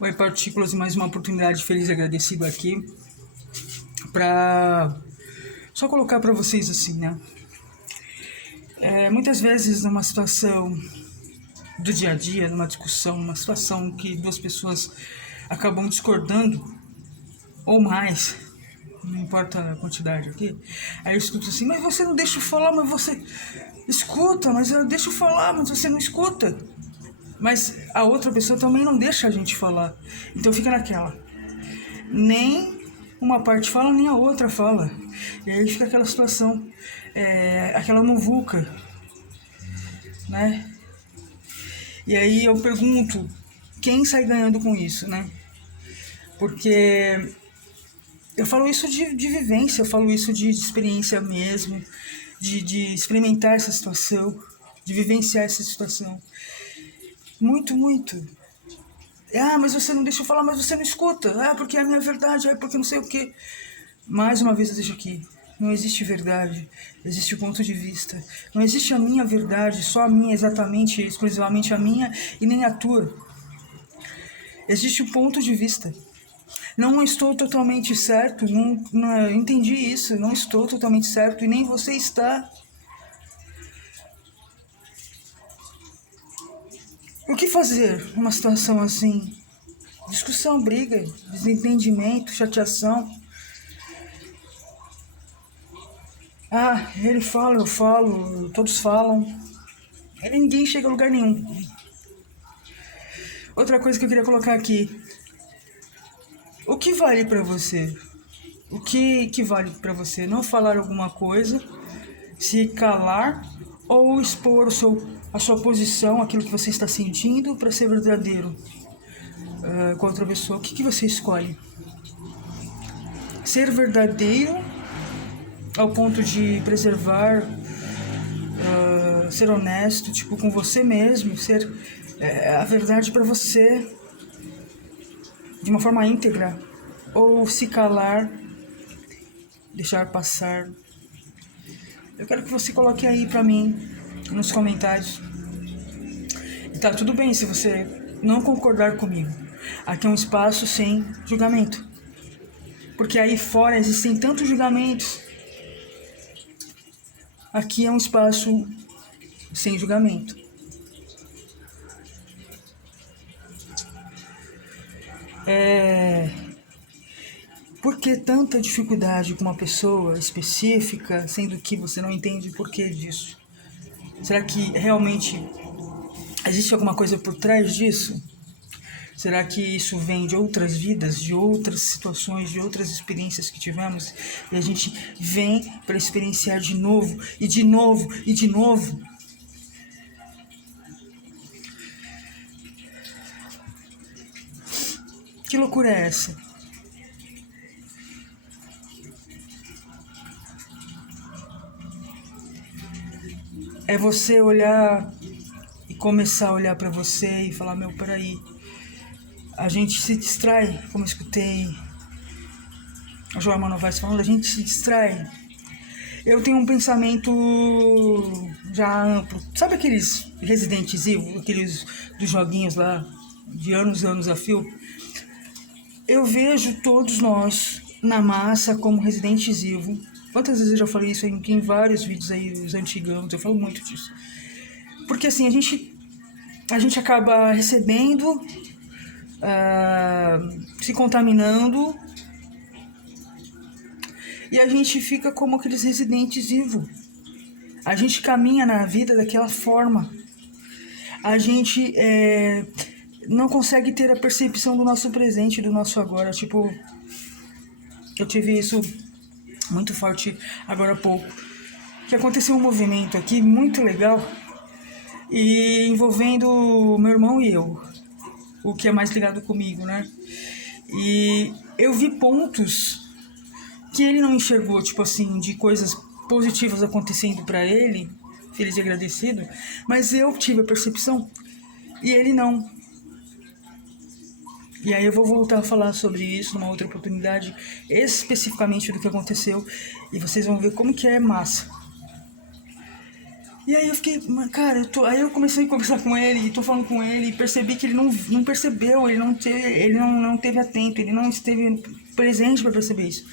Oi, partículas, e mais uma oportunidade feliz e agradecido aqui pra só colocar pra vocês assim, né? Muitas vezes numa situação do dia a dia, numa discussão, numa situação que duas pessoas acabam discordando ou mais, não importa a quantidade aqui, aí eu escuto assim, mas você não deixa eu falar, mas você escuta, mas eu deixo eu falar, mas você não escuta. Mas a outra pessoa também não deixa a gente falar. Então fica naquela. Nem uma parte fala, nem a outra fala. E aí fica aquela situação, aquela muvuca, né? E aí eu pergunto, quem sai ganhando com isso, né? Porque eu falo isso de vivência, eu falo isso de experiência mesmo, de experimentar essa situação, de vivenciar essa situação. Muito, muito. Mas você não deixa eu falar, mas você não escuta. Porque é a minha verdade, porque não sei o quê. Mais uma vez eu deixo aqui. Não existe verdade, existe o ponto de vista. Não existe a minha verdade, só a minha, exatamente, exclusivamente a minha e nem a tua. Existe o ponto de vista. Não estou totalmente certo, não entendi isso, não estou totalmente certo e nem você está. O que fazer numa situação assim? Discussão, briga, desentendimento, chateação. Ele fala, eu falo, todos falam. Aí ninguém chega a lugar nenhum. Outra coisa que eu queria colocar aqui. O que vale pra você? O que vale pra você? Não falar alguma coisa, se calar ou expor a sua posição, aquilo que você está sentindo para ser verdadeiro com outra pessoa. O que você escolhe? Ser verdadeiro ao ponto de preservar, ser honesto, tipo, com você mesmo, ser a verdade pra você de uma forma íntegra, ou se calar, deixar passar. Eu quero que você coloque aí pra mim nos comentários. E tá tudo bem se você não concordar comigo. Aqui é um espaço sem julgamento, porque aí fora existem tantos julgamentos. Aqui é um espaço sem julgamento. Por que tanta dificuldade com uma pessoa específica, sendo que você não entende o porquê disso? Será que realmente existe alguma coisa por trás disso? Será que isso vem de outras vidas, de outras situações, de outras experiências que tivemos e a gente vem para experienciar de novo e de novo e de novo? Que loucura é essa? É você olhar e começar a olhar para você e falar, meu, peraí, a gente se distrai, como eu escutei a Joelma Novaes falando, a gente se distrai. Eu tenho um pensamento já amplo. Sabe aqueles Resident Evil, aqueles dos joguinhos lá, de anos e anos a fio? Eu vejo todos nós na massa como Resident Evil. Quantas vezes eu já falei isso em vários vídeos aí, os antigãos, eu falo muito disso. Porque assim, a gente acaba recebendo, se contaminando, e a gente fica como aqueles Residentes Evil. A gente caminha na vida daquela forma. A gente não consegue ter a percepção do nosso presente, do nosso agora. Tipo, eu tive isso muito forte agora há pouco. Que aconteceu um movimento aqui muito legal e envolvendo meu irmão e eu, o que é mais ligado comigo, né? E eu vi pontos que ele não enxergou, tipo assim, de coisas positivas acontecendo pra ele, feliz e agradecido, mas eu tive a percepção e ele não. E aí eu vou voltar a falar sobre isso numa outra oportunidade, especificamente do que aconteceu, e vocês vão ver como que é massa. E aí eu fiquei, cara, aí eu comecei a conversar com ele, e tô falando com ele, e percebi que ele não percebeu, ele não teve atento, ele não esteve presente para perceber isso.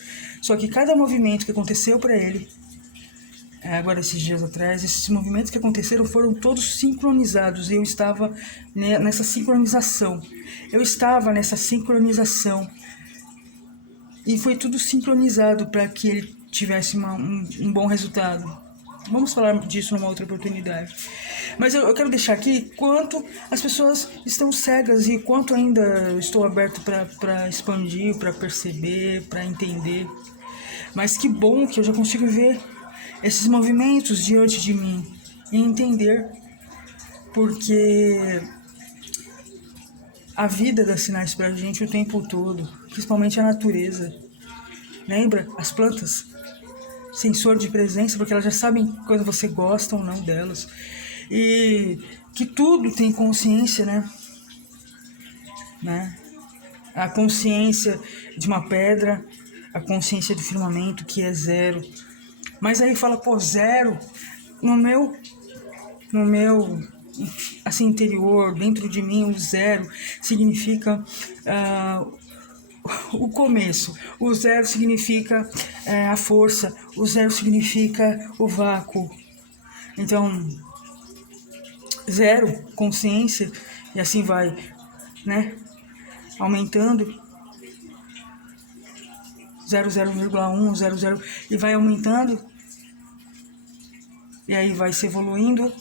Só que cada movimento que aconteceu para ele, agora esses dias atrás, esses movimentos que aconteceram foram todos sincronizados, e eu estava nessa sincronização. Eu estava nessa sincronização, e foi tudo sincronizado para que ele tivesse um bom resultado. Vamos falar disso numa outra oportunidade. Mas eu quero deixar aqui quanto as pessoas estão cegas e quanto ainda estou aberto para expandir, para perceber, para entender. Mas que bom que eu já consigo ver esses movimentos diante de mim e entender, porque a vida dá sinais pra gente o tempo todo, principalmente a natureza. Lembra? As plantas, sensor de presença, porque elas já sabem quando você gosta ou não delas. E que tudo tem consciência, né? A consciência de uma pedra, a consciência do firmamento, que é zero. Mas aí fala, pô, zero, no meu assim, interior, dentro de mim, o zero significa o começo. O zero significa a força. O zero significa o vácuo. Então, zero, consciência, e assim vai, né? Aumentando. 0,1, 00, e vai aumentando. E aí vai se evoluindo.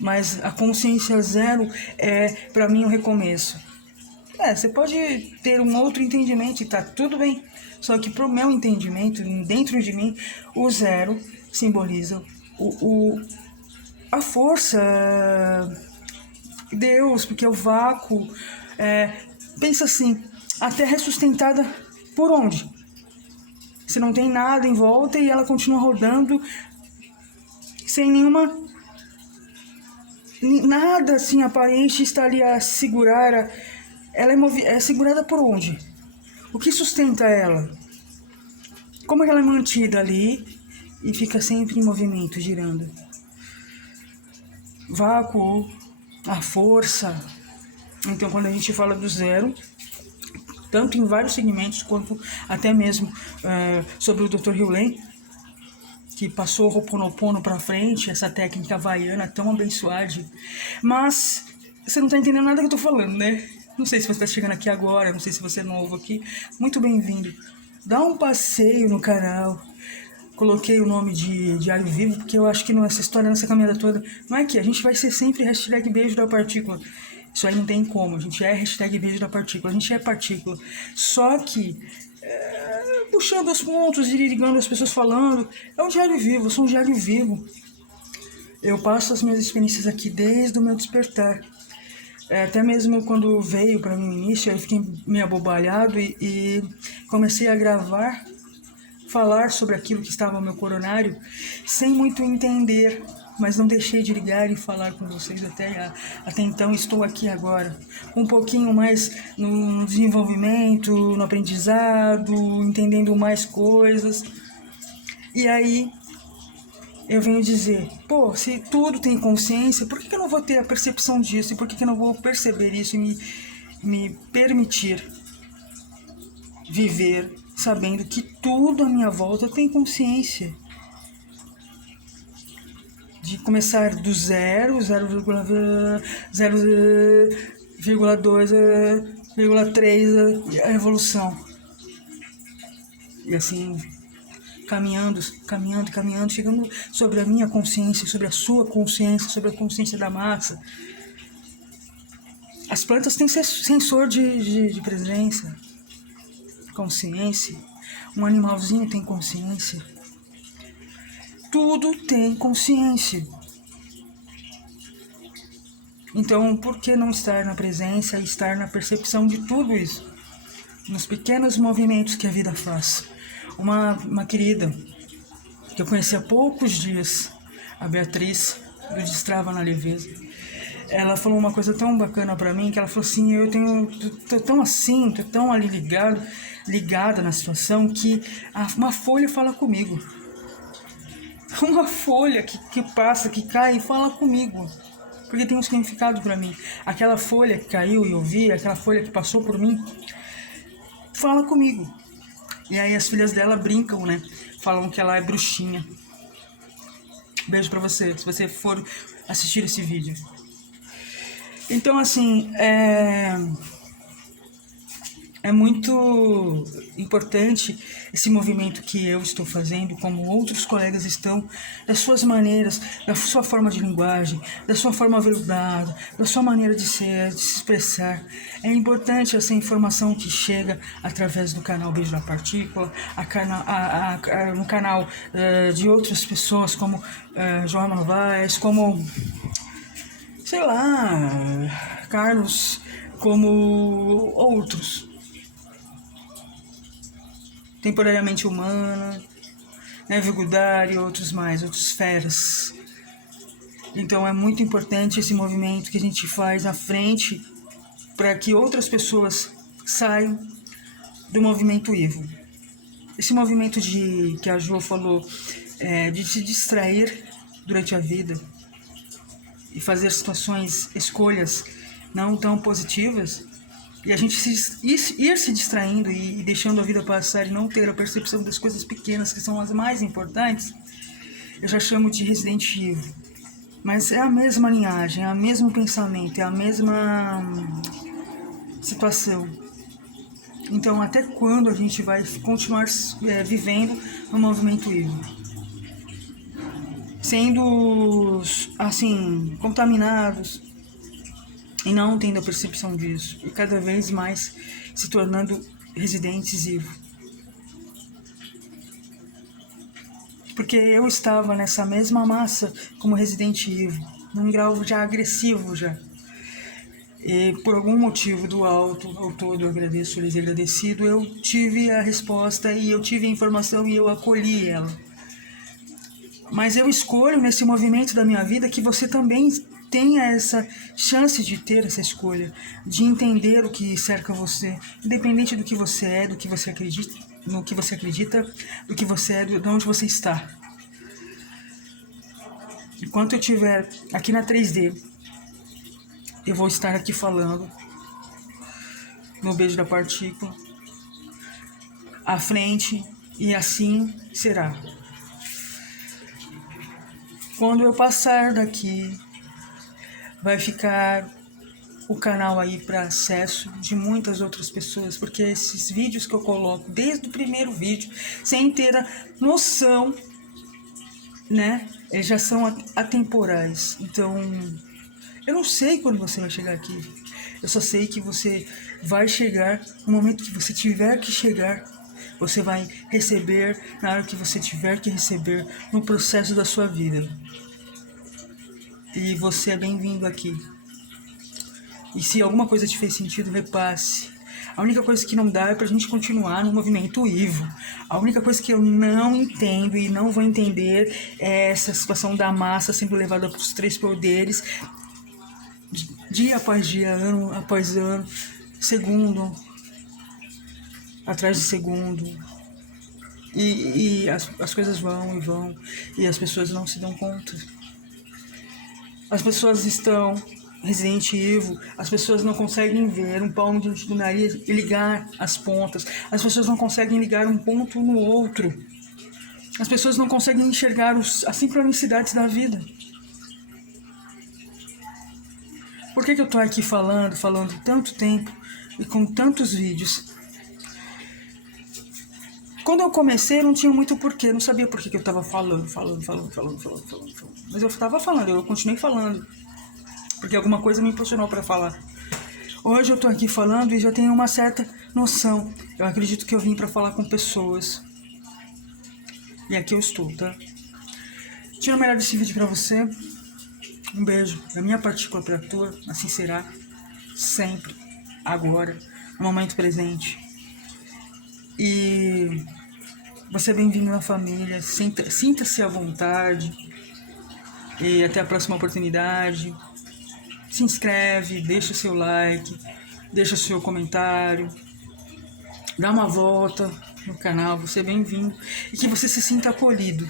Mas a consciência zero é, para mim, um recomeço. Você pode ter um outro entendimento e tá tudo bem. Só que pro meu entendimento, dentro de mim, o zero simboliza a força, Deus, porque é o vácuo. Pensa assim, a Terra é sustentada por onde? Se não tem nada em volta e ela continua rodando sem nada assim aparente está ali a segurar. Ela é segurada por onde? O que sustenta ela? Como é que ela é mantida ali e fica sempre em movimento, girando? Vácuo, a força. Então, quando a gente fala do zero, tanto em vários segmentos, quanto até mesmo sobre o Dr. Hewlett, que passou o Ho'oponopono para frente, essa técnica havaiana tão abençoada. Mas você não tá entendendo nada que eu tô falando, né? Não sei se você tá chegando aqui agora, não sei se você é novo aqui. Muito bem-vindo. Dá um passeio no canal. Coloquei o nome de Diário Vivo, porque eu acho que nessa história, nessa caminhada toda, não é que a gente vai ser sempre hashtag beijo da partícula. Isso aí não tem como, a gente é hashtag beijo da partícula, a gente é partícula. Só que, puxando os pontos e ligando as pessoas falando, é um diário vivo, eu sou um diário vivo. Eu passo as minhas experiências aqui desde o meu despertar. Até mesmo quando veio para mim no início, eu fiquei meio abobalhado e comecei a gravar, falar sobre aquilo que estava no meu coronário, sem muito entender, mas não deixei de ligar e falar com vocês até então. Estou aqui agora, um pouquinho mais no desenvolvimento, no aprendizado, entendendo mais coisas. E aí eu venho dizer, pô, se tudo tem consciência, por que eu não vou ter a percepção disso? E por que eu não vou perceber isso e me permitir viver sabendo que tudo à minha volta tem consciência? De começar do zero, 0,2, 0,3, a evolução. E assim, caminhando, chegando sobre a minha consciência, sobre a sua consciência, sobre a consciência da massa. As plantas têm sensor de presença, consciência. Um animalzinho tem consciência. Tudo tem consciência. Então, por que não estar na presença e estar na percepção de tudo isso? Nos pequenos movimentos que a vida faz. Uma querida que eu conheci há poucos dias, a Beatriz, do Destrava na Leveza, ela falou uma coisa tão bacana pra mim, que ela falou assim, tô tão assim, tô tão ali ligada na situação, que uma folha fala comigo. Uma folha que passa, que cai e fala comigo. Porque tem um significado pra mim. Aquela folha que caiu e eu vi, aquela folha que passou por mim, fala comigo. E aí as filhas dela brincam, né? Falam que ela é bruxinha. Beijo pra você, se você for assistir esse vídeo. Então, assim, é muito importante esse movimento que eu estou fazendo, como outros colegas estão, das suas maneiras, da sua forma de linguagem, da sua forma veludada, da sua maneira de ser, de se expressar. É importante essa informação que chega através do canal Beijo da Partícula, no canal de outras pessoas, como João Novaes, como, sei lá, Carlos, como outros. Temporariamente Humana, né, Vigudar e outros mais, outros feras. Então é muito importante esse movimento que a gente faz à frente para que outras pessoas saiam do movimento Evo. Esse movimento que a Jo falou, de se distrair durante a vida e fazer situações, escolhas não tão positivas, e a gente ir se distraindo e deixando a vida passar e não ter a percepção das coisas pequenas que são as mais importantes, eu já chamo de Resident Evil. Mas é a mesma linhagem, é o mesmo pensamento, é a mesma situação. Então, até quando a gente vai continuar vivendo no movimento Evil? Sendo, assim, contaminados e não tendo a percepção disso, e cada vez mais se tornando residentes Evil. Porque eu estava nessa mesma massa como Resident Evil, num grau já agressivo já. E por algum motivo do alto ao todo, eu agradeço, lhes agradecido, eu tive a resposta e eu tive a informação e eu acolhi ela. Mas eu escolho nesse movimento da minha vida que você também tenha essa chance de ter essa escolha, de entender o que cerca você, independente do que você é, do que você acredita, no que você acredita, do que você é, de onde você está. Enquanto eu estiver aqui na 3D, eu vou estar aqui falando no Beijo da Partícula, à frente, e assim será. Quando eu passar daqui, vai ficar o canal aí para acesso de muitas outras pessoas, porque esses vídeos que eu coloco desde o primeiro vídeo, sem ter a noção, né, eles já são atemporais. Então, eu não sei quando você vai chegar aqui, eu só sei que você vai chegar no momento que você tiver que chegar. Você vai receber na hora que você tiver que receber no processo da sua vida. E você é bem-vindo aqui. E se alguma coisa te fez sentido, repasse. A única coisa que não dá é pra gente continuar no movimento Evo. A única coisa que eu não entendo e não vou entender é essa situação da massa sendo levada pros 3 poderes, dia após dia, ano após ano, segundo atrás de segundo. E as coisas vão e vão, e as pessoas não se dão conta. As pessoas estão Resident Evil, as pessoas não conseguem ver um palmo do nariz e ligar as pontas. As pessoas não conseguem ligar um ponto no outro. As pessoas não conseguem enxergar as sincronicidades da vida. Por que eu tô aqui falando tanto tempo e com tantos vídeos? Quando eu comecei, não tinha muito porquê, não sabia por que eu tava falando. Mas eu tava falando, eu continuei falando. Porque alguma coisa me impulsionou para falar. Hoje eu tô aqui falando e já tenho uma certa noção. Eu acredito que eu vim para falar com pessoas. E aqui eu estou, tá? Tira o melhor desse vídeo pra você. Um beijo da minha partícula pra tua. Assim será. Sempre. Agora. No momento presente. E você é bem-vindo na família. Sinta-se à vontade. E até a próxima oportunidade. Se inscreve, deixa seu like, deixa seu comentário, dá uma volta, no canal, você é bem-vindo e que você se sinta acolhido.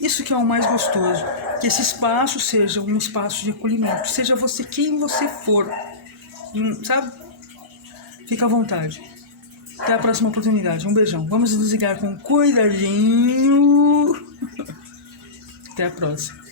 Isso que é o mais gostoso, que esse espaço seja um espaço de acolhimento, seja você quem você for, sabe? Fica à vontade. Até a próxima oportunidade. Um beijão. Vamos desligar com cuidadinho. Até a próxima.